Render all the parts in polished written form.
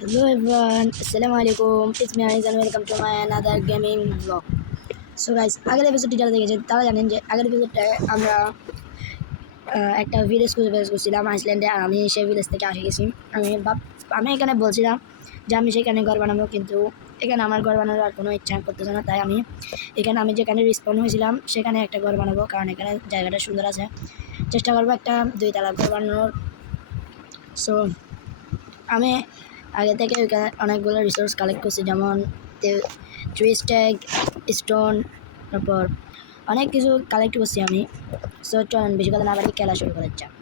Hello everyone, Assalamualaikum. It's me Aniz and welcome to my another gaming vlog. So guys, আগের এপিসোডটি যারা দেখেছেন তারা জানেন যে আগের এপিসোডটায় আমরা একটা ভিলেজ খুঁজে বের করছিলাম আইসল্যান্ডে। আর আমি সেই ভিলেজ থেকে আসে গেছি। আমি এখানে বলছিলাম যে আমি সেখানে ঘর বানাবো, কিন্তু এখানে আমার ঘর বানানোর আর কোনো ইচ্ছা করতেছে না। তাই আমি যেখানে রিস্পন হয়েছিলাম সেখানে একটা ঘর বানাবো, কারণ এখানে জায়গাটা সুন্দর আছে। চেষ্টা করবো একটা 2 তলা ঘর বানানোর। সো আমি আগে থেকে ওইখানে অনেকগুলো রিসোর্স কালেক্ট করছি, যেমন ট্রি স্ট্যাক, স্টোন, তারপর অনেক কিছু কালেক্ট করছি আমি। সো চলেন বেশি কথা না বাড়ি খেলা শুরু করা যাক।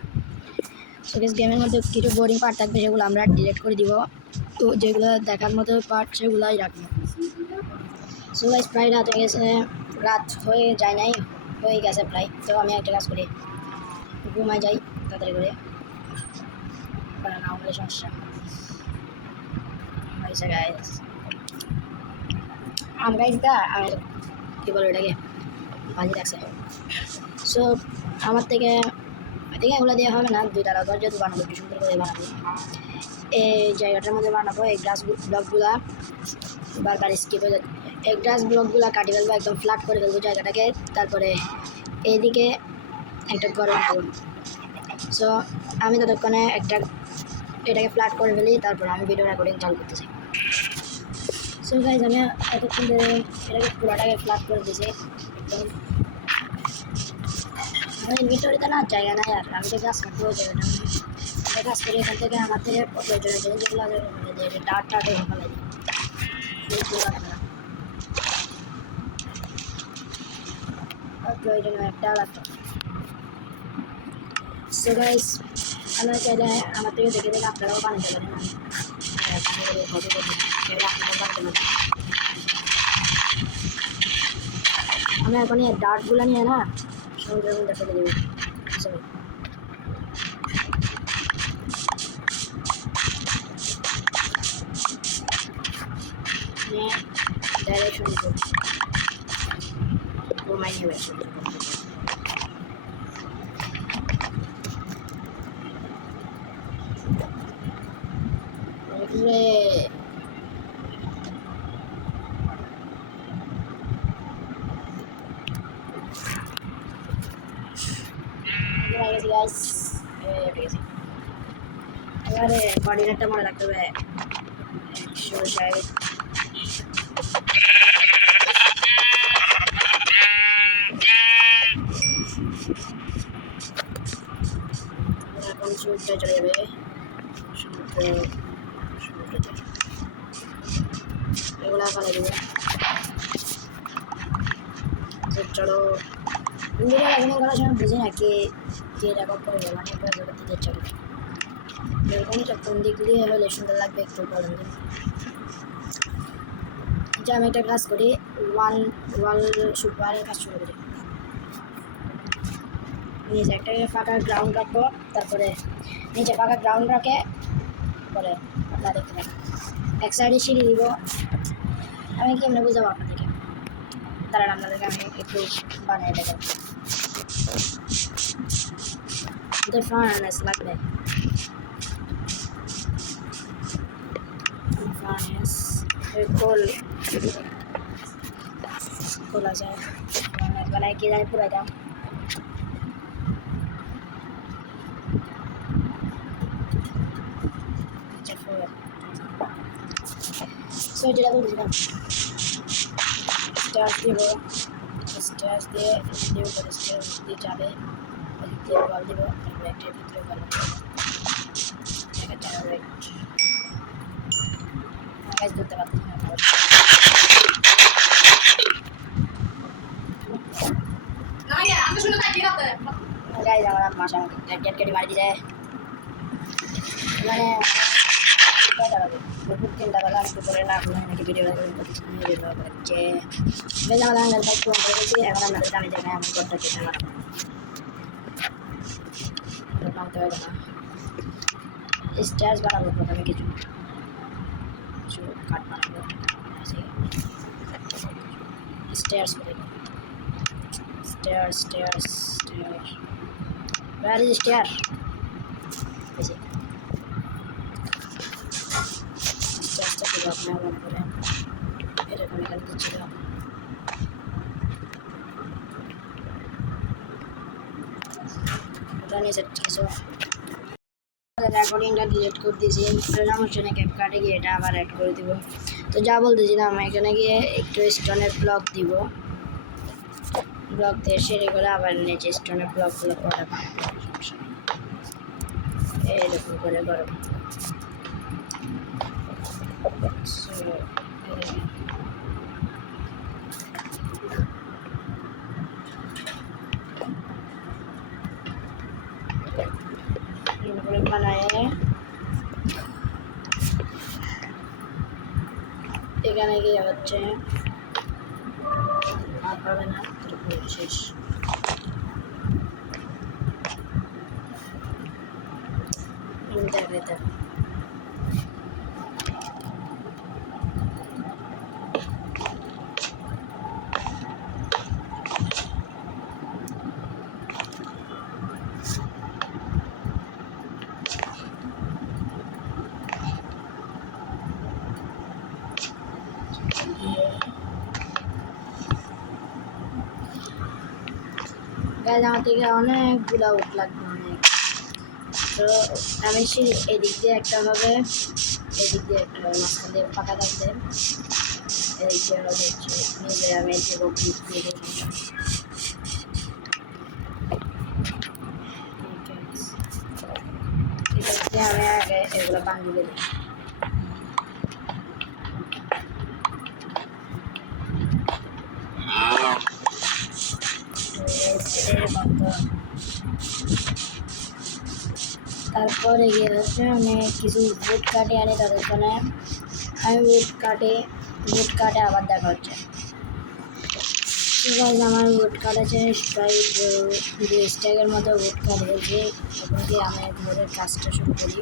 সো গেমের মধ্যে কিছু বোরিং পার্ট থাকবে, সেগুলো আমরা ডিলিট করে দিব। তো যেগুলো দেখার মতো পার্ট সেগুলোই রাখবো। সো গাইস, প্রায় রাত হয়ে গেছে, রাত হয়ে যায় নাই, হয়ে গেছে প্রায়। তো আমি একটা কাজ করি, ঘুমায় যাই তাড়াতাড়ি করে, কারণ না হলে সমস্যা হয়েছে গাইস। আমরা আমি কী বলবো এটাকে বাজি রাখছে। সো আমার থেকে এগুলো দেওয়া হবে না, 2 তলা ঘর যেহেতু বানাবো, একটু সুন্দর করে বানাবো। এই জায়গাটার মধ্যে বানাবো এই গ্লাস ব্লকগুলা, বারবার স্কিপ হয়ে যাচ্ছে। এই গ্লাস ব্লকগুলো কাটি ফেলবো, একদম ফ্ল্যাট করে ফেলবো জায়গাটাকে। তারপরে এইদিকে একটা ঘর বানাবো। সো আমি ততক্ষণে এটাকে ফ্ল্যাট করে ফেলি, তারপর আমি ভিডিও রেকর্ডিং চালু করতেছি। সো গাইজ, আমি এতক্ষণ ধরে এটাকে পুরোটাকে ফ্ল্যাট করে দিয়েছি একদম। আমার ইনভেন্টরিতে না জায়গা নাই, আর আমি তো গাছ কাটবো জায়গাটা গাছ করি। এখান থেকে আমার থেকে প্রয়োজনীয় জিনিস যেগুলো আছে ডাট টাটে ফেলাই দিই। প্রয়োজনীয় একটা লাগতো। সো গাইজ, আপনারা চাইলে আমার থেকে দেখে দেখে আপনারাও বানাতে পারেন। আমি এখন এই ডার্টগুলো নিয়ে না সমুদ্রের মধ্যে ফেলে দেবো। নিয়ে ডাইরেকশন দেবো, ঘুমাই নেবে। এবারে কোঅর্ডিনেটটা মনে রাখতে হবে 160। এখন সমুদ্রে চলে যাবে, সমুদ্রে এগুলো ফেলে দেবে। চলো ভিডিও এখানে করার সময় বুঝি না কে রেকর্ড করে গেল, মানে একবার রেকর্ড দিতে চলো। এরকমটা কোন দিক দিয়ে হলে সুন্দর লাগবে একটু বলেন দিন। যে আমি একটা কাজ করি, ওয়াল সুপারের কাজ শুরু করি। নিচে একটা ফাঁকা গ্রাউন্ড রাখবো, তারপরে নিচে ফাঁকা গ্রাউন্ড রাখে পরে আপনারা দেখতে পাবেন। এক সাইডে সিঁড়ি দিব। আমি কেমনে বুঝাবো আপনাদেরকে, দাঁড়ান আপনাদেরকে আমি একটু বানিয়ে দেবো। ফার্নেস লাগবে, ফার্নেস খোলা যায়। বানায় কি জানি পুরাই দাম। সো যেটা বলছিলাম, স্টার্স দিব, স্টার্স দিয়ে স্টার্স দিয়ে যাবে, ওদিক দিয়ে বল দিব, তারপরে একটার ভিতরে বল গাছ ধরতে পারতেছি না। গাইজ, আমার মাসা আমাকে গেট কেটে মারি দিয়ে মানে চিন্তা করলাম একটু করে না নাকি ভিডিও করছে। বেশ আমাদের আঙ্গাল বাইক ফোন করে দিচ্ছি। এখন আপনাদের আমি দেখাই আমার করতে চেষ্টা করা নামতে হবে না। স্ট্যাচ বানাবো প্রথমে, কিছু কাঠ বানাবো, স্টেয়ার্স করে stair where is stair? Block না মনে করে এরকম এখানে ছিল। ওটা নিয়ে সেট কিছু রেকর্ডিংটা ডিলিট করে দিয়েছি, সমস্যা নেই, ক্যাপকাটে গিয়ে এটা আবার অ্যাড করে দিব। তো যা বলতেছিলাম, এখানে গিয়ে একটু স্টোনের ব্লক দিব, ব্লক দিয়ে সেরে করে আবার নিচে স্টোনের ব্লকগুলো করে এইরকম করে করব। বানায় এখানে গিয়ে হচ্ছে আর পাবে না, শেষ। দেখাইতে গাছ আমার থেকে অনেকগুলো উঠ লাগবে, অনেক। তো আমি এদিক দিয়ে একটা হবে, এদিক দিয়ে একটা হবে, মাঝখান দিয়ে ফাঁকা থাকবে, এদিক দিয়ে হবে হচ্ছে নিজে আমি দেবো দিয়ে দেবো। আমি আগে এগুলো বানিয়ে দেবো। তারপরে গিয়ে হচ্ছে আমি কিছু উড কাটে আনি তাদের জন্য, আমি উড কাটে আবার দেখা হচ্ছে। আমার উড কাট আছে প্রায় 2 স্ট্যাকের মতো উড কাট হয়েছে। এখন দিয়ে আমি ঘরের কাজটা শুরু করি।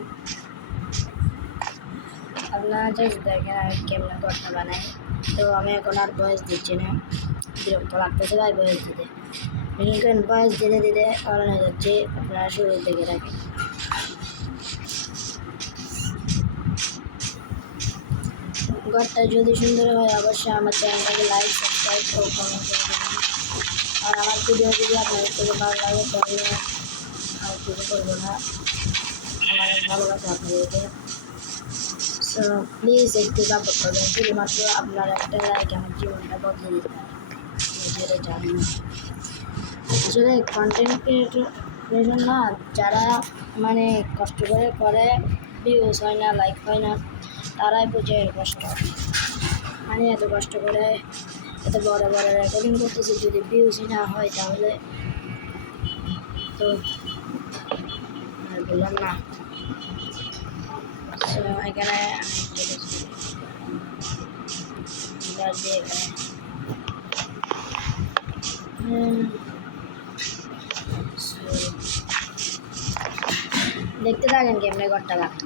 আপনারা জাস্ট দেখেন আমি কেমন ঘরটা বানাই। তো আমি এখন আর বয়স দিচ্ছি না, বিরক্ত লাগতেছে ভাই বয়স দিতে, বিশেষ বয়স দিতে দিতে কারণ হয়ে যাচ্ছে। আপনারা শুরুর দিকে রাখেন। ঘরটা যদি সুন্দর হয় অবশ্যই আমার চ্যানেলটাকে লাইক, সাবস্ক্রাইব ও কমেন্ট করে দেবেন। আর আমার ভিডিও যদি আপনাদের থেকে ভালো লাগে তাহলে আর কিছু করবো না, আমার ভালোবাসা আপনাদেরকে। সো প্লিজ একটু সাপোর্ট করবেন, শুধুমাত্র আপনার একটা লাইক আমার জীবনটা বদলে দিতে পারে, যেটা জানি না। আসলে কন্টেন্ট ক্রিয়েটর না, যারা মানে কষ্ট করে ভিউজ হয় না, লাইক হয় না, তারাই বুঝে এর কষ্ট। মানে এত কষ্ট করে এত বড় রেকর্ডিং করতেছি, যদি ভিউজই না হয় তাহলে তো আর বললাম না। সো এখানে দেখতে থাকেন কেমনে ঘরটা বানায়।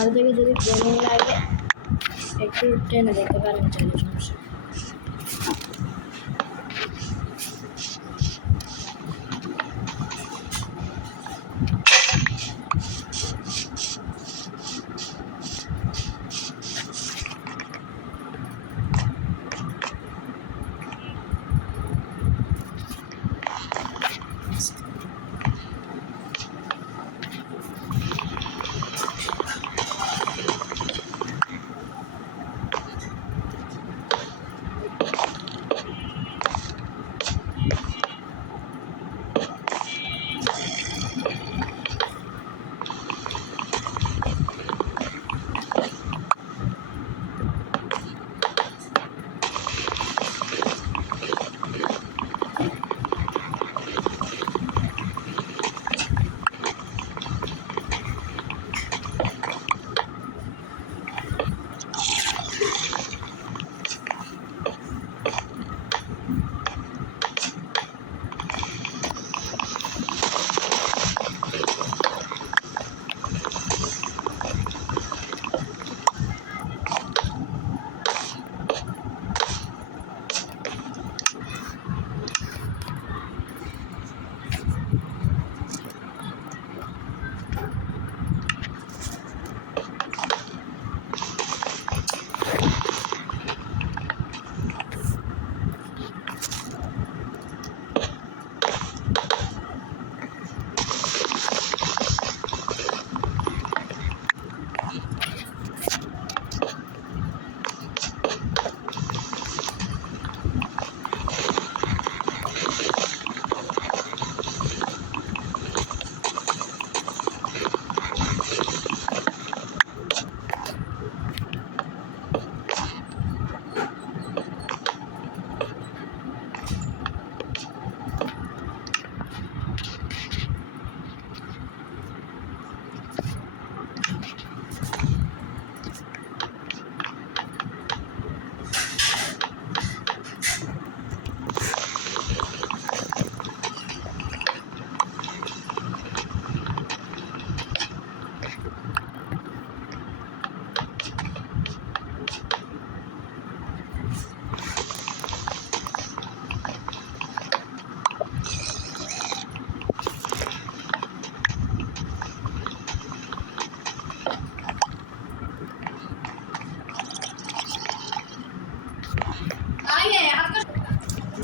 কারো থেকে যদি বোরিং লাগে একটু টেনে দেখতে পারেন, চাইলে সমস্যা।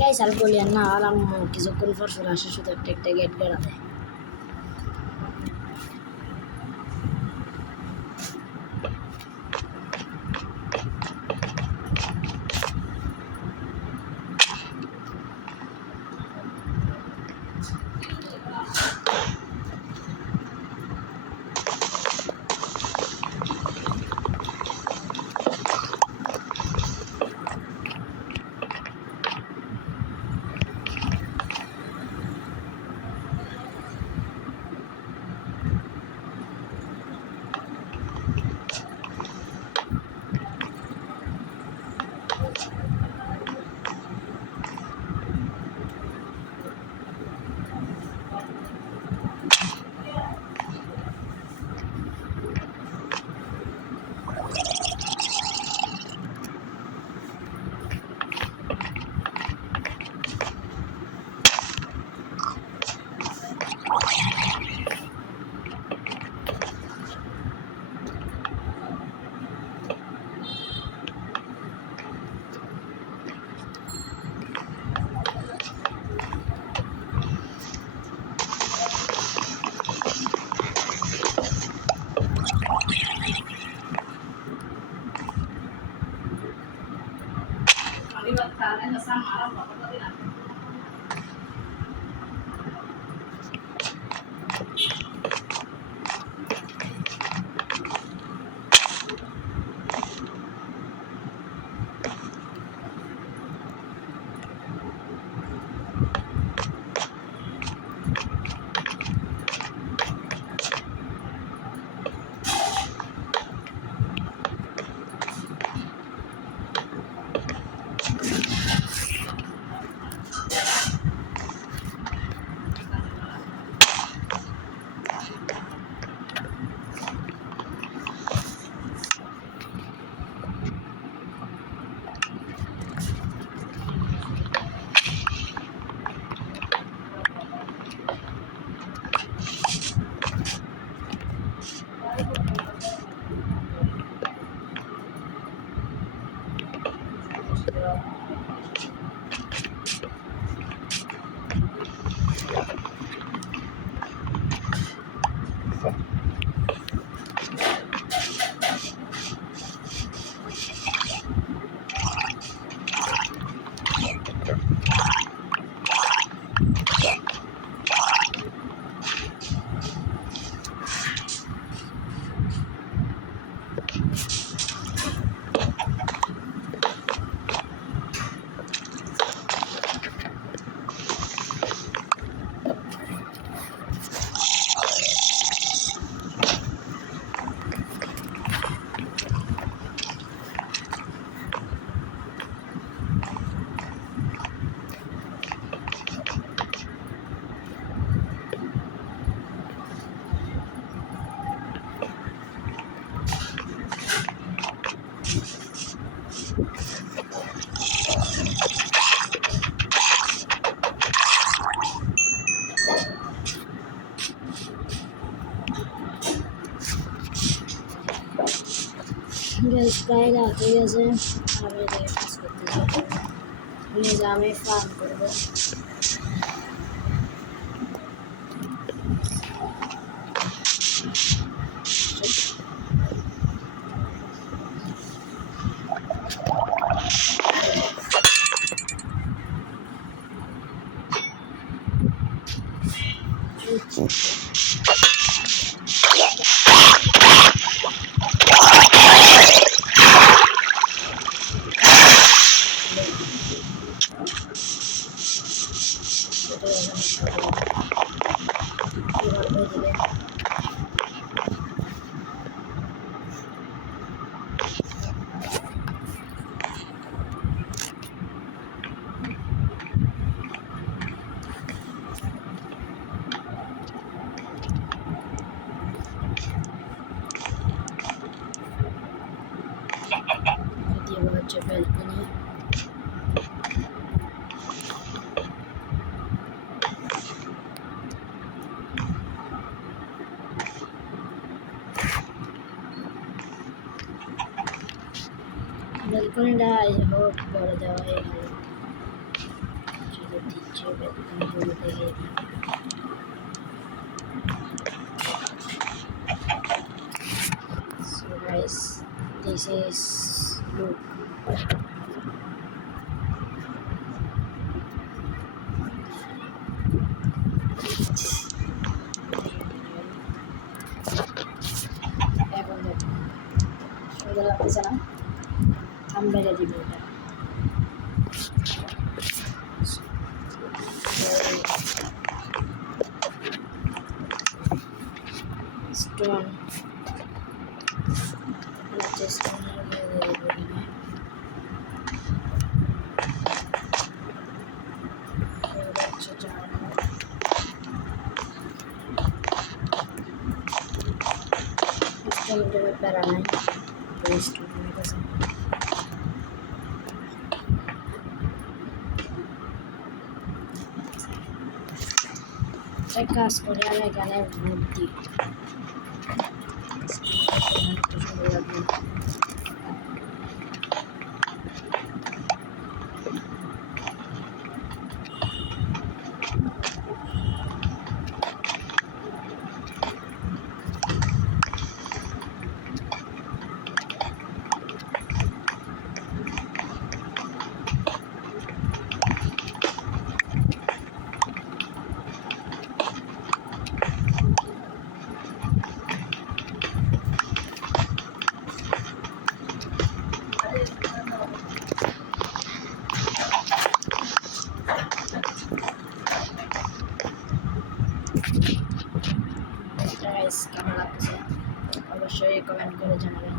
গাইস আর বলিয়েন না, আলাম কিছুক্ষণ পর সরে আসে, শুধু একটা একটা গেট গেড়া দেয়। গ্যাস প্রায় রাত হয়ে গেছে, আমি এদিকে কাজ করতেছি। নিজে আমি ফার্ম করবো। হচ্ছে ব্যালকনি। ব্যালকনিটা হোক বড় দেওয়াই ভালো, চলো দিচ্ছে ব্যালকনিগুলো দেখে। So guys, this is look. এখন দেখো সুন্দর লাগতেছে না? আমি বেড়ে দিব এটা। স্টোন স্টোন প্যারা নাই, কাজ করে আর এখানে ভোট দিই। কেমন লাগছে অবশ্যই কমেন্ট করে জানাবেন।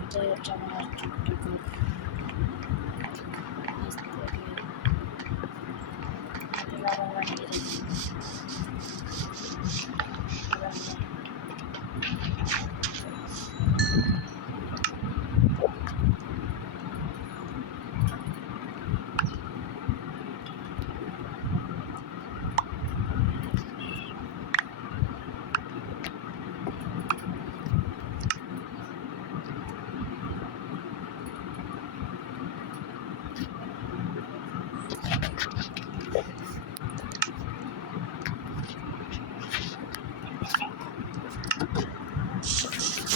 এটাই হচ্ছে আমার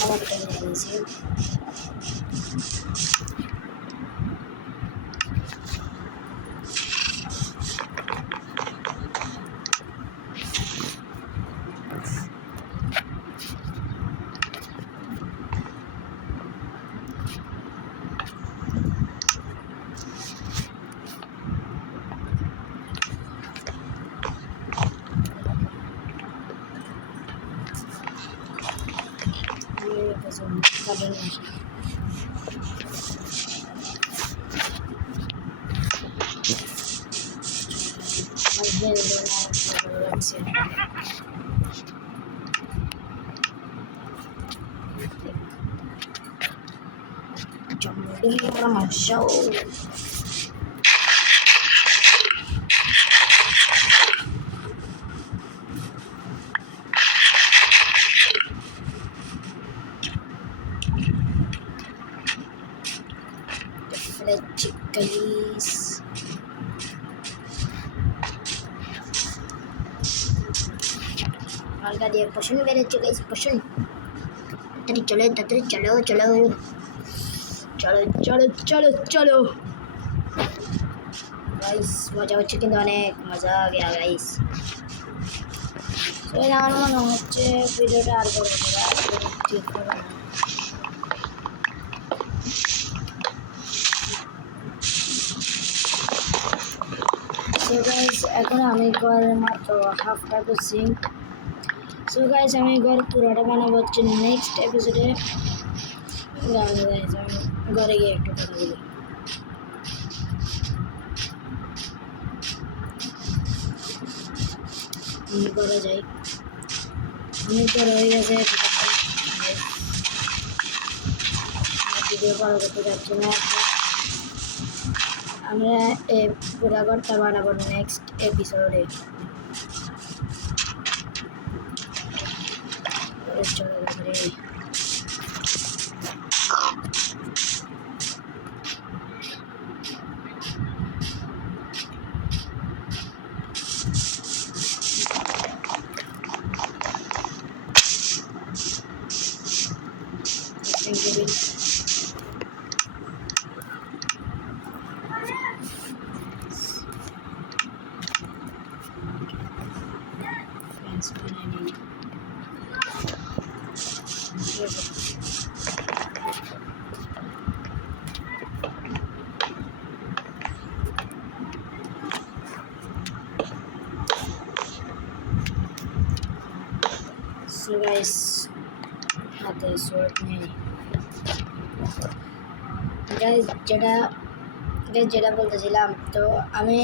আমাকে দিয়েছি। Show. Let's guys. Harga dia portion বেড়েছে guys portion. তাড়াতাড়ি চলো গাইস মজা হচ্ছে কিন্তু অনেক মজা आ गया গাইস তো আমার মনে হচ্ছে ভিডিওটা আর বড় করা ঠিক হবে না সো গাইস এখন আমি করে মাত্র হাফটা করছি সো গাইস আমি ঘর পুরোটা বানাবো হচ্ছে নেক্সট এপিসোডে গাইস আমি ঘরে গিয়ে একটু কথা বলি আমি ঘরে যাই আমি তো রয়ে গেছে ভিডিও বড় করতে যাচ্ছি না আমরা পুরা ঘরটা বানাবো নেক্সট এপিসোডে চলো তারপরে So guys, হাতে শর্ট নেই যেটা বলতেছিলাম তো আমি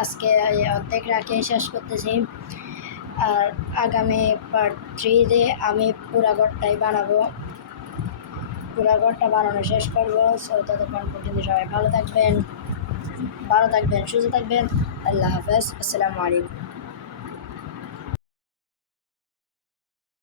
আজকে অর্ধেক রাখে শেষ করতেছি আর আগামী পার্ট 3-তে আমি পুরা ঘরটাই বানাবো পুরা ঘরটা বানানো শেষ করবো সো ততক্ষণ পর্যন্ত সবাই ভালো থাকবেন সুস্থ থাকবেন আল্লাহ হাফেজ আসসালামু আলাইকুম